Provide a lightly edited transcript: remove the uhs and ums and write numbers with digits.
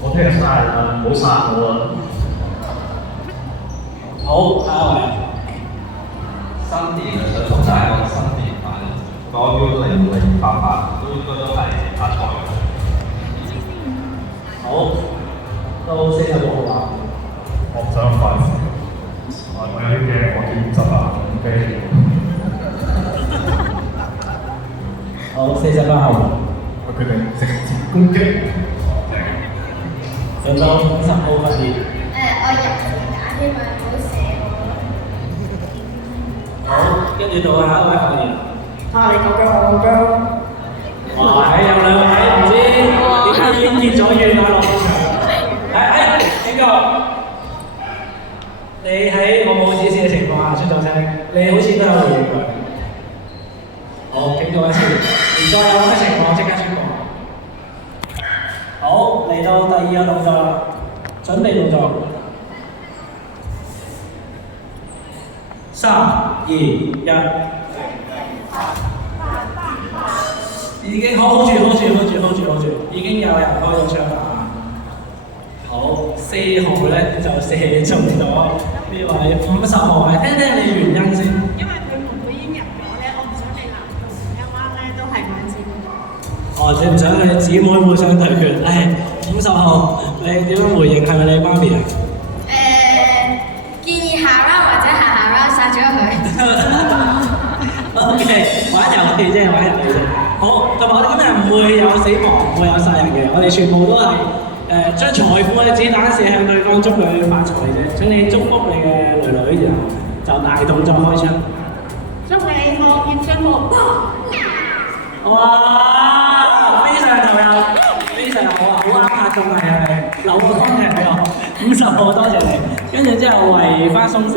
我聽日生日啦，唔好殺我啊！好，下一位。新年想同大家講新年快樂，我叫0088，都係發財。好，到46號啦。我唔想快事，我有啲嘢我見執啊，唔俾。好，48號。我決定直接攻擊。上到50號發言。我入字假添啊，唔好寫我。好，跟住到下一位發言。你講緊我講。哇！有兩位唔知點解已經結咗緣啊落到場。邊個？你喺我冇指示嘅情況下出咗聲，你好似都有回應佢。好，警告一次，再有咁嘅情況即刻宣佈。好，嚟到第二個動作啦，準備動作。3、2、1。已經好 hold 住，已經有人開咗槍啦。好，4號咧就射中咗呢位50號，聽聽你原因先。因為佢妹妹已經入咗咧，我唔想你男同一彎咧都係我姊妹。哦，你唔想你姊妹互相對決？唉，50號，你點樣回應？係咪你媽咪啊？建議下 round 或者下 round 殺咗佢。OK， 玩遊戲啫，玩遊戲啫。好，同埋我哋今日唔會有死亡，唔會有殺人嘅，我哋全部都係將財富嘅子彈射向對方，祝佢發財啫。請你祝福你嘅女女，然後就大動作開槍。祝你學業進步。哇！非常投入，非常好啊，好啱拍中係留個 content 俾我。50號多謝你，跟住之後為花鬆少。